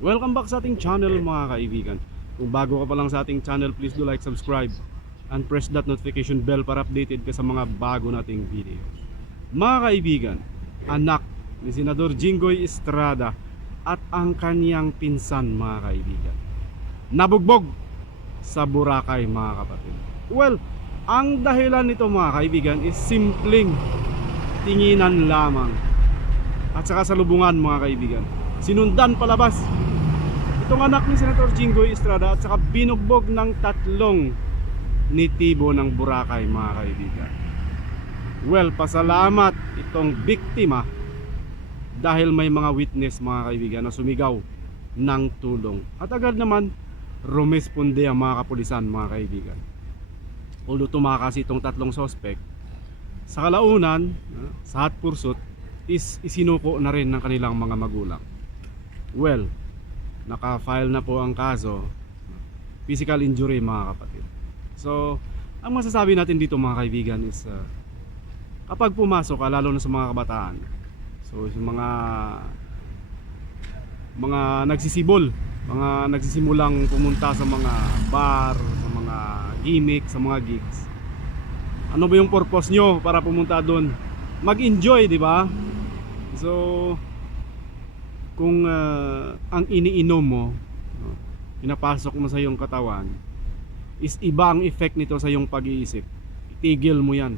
Welcome back sa ating channel mga kaibigan. Kung bago ka pa lang sa ating channel, please do like, subscribe, and press that notification bell para updated ka sa mga bago nating video. Mga kaibigan, anak ni Senador Jinggoy Estrada at ang kaniyang pinsan mga kaibigan. Nabugbog sa Boracay mga kapatid. Well, ang dahilan nito mga kaibigan is simpleng tinginan lamang at saka sa lubungan mga kaibigan. Sinundan palabas itong anak ni Senator Jinggoy Estrada at saka binugbog ng tatlong nitibo ng Boracay mga kaibigan. Well, pasalamat itong biktima dahil may mga witness mga kaibigan na sumigaw ng tulong. At agad naman rumesponde ang mga kapulisan mga kaibigan. Although tumakas itong tatlong suspect, sa kalaunan, ah, sa hot pursuit, is isinuko na rin ng kanilang mga magulang. Well, naka-file na po ang kaso, physical injury mga kapatid. So, ang masasabi natin dito mga kaibigan is ah, kapag pumasok ka, lalo na sa mga kabataan, so yung mga mga nagsisibol, mga nagsisimulang pumunta sa mga bar, sa mga gimmick, sa mga gigs. Ano ba yung purpose nyo para pumunta doon? Mag-enjoy, di ba? So, kung ah, ang iniinom mo, pinapasok mo sa iyong katawan, is iba ang effect nito sa iyong pag-iisip. Itigil mo yan.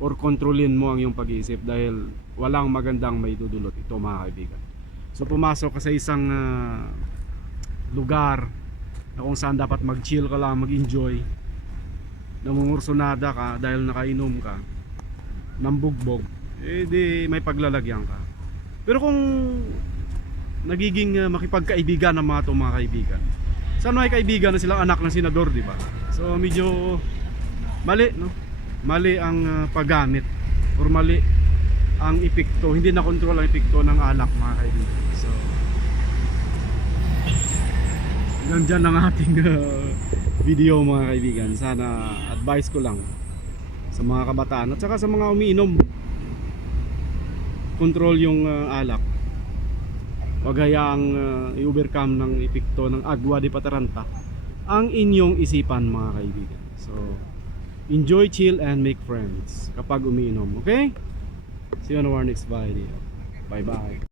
Or kontrolin mo ang iyong pag-iisip dahil walang magandang may dudulot ito mga kaibigan. So pumasok ka sa isang ah, lugar na kung saan dapat mag-chill ka lang, mag-enjoy. Namumursunada ka dahil nakainom ka ng bugbog, eh di may paglalagyan ka. Pero kung nagiging ah, makipagkaibigan ng mga to mga kaibigan. Saan may kaibigan na silang anak ng senador, di ba? So medyo mali, no? Mali ang ah, paggamit or mali ang epekto, hindi na control ang epekto ng alak mga kaibigan. So hanggang dyan ang ating ah, video mga kaibigan. Sana advice ko lang sa mga kabataan at saka sa mga umiinom control yung ah, alak Huwag hayaang uh, i-overcome ng epekto ng agwa de pataranta ang inyong isipan mga kaibigan. So, enjoy, chill, and make friends kapag umiinom. Okay? See you on our next video. Bye-bye.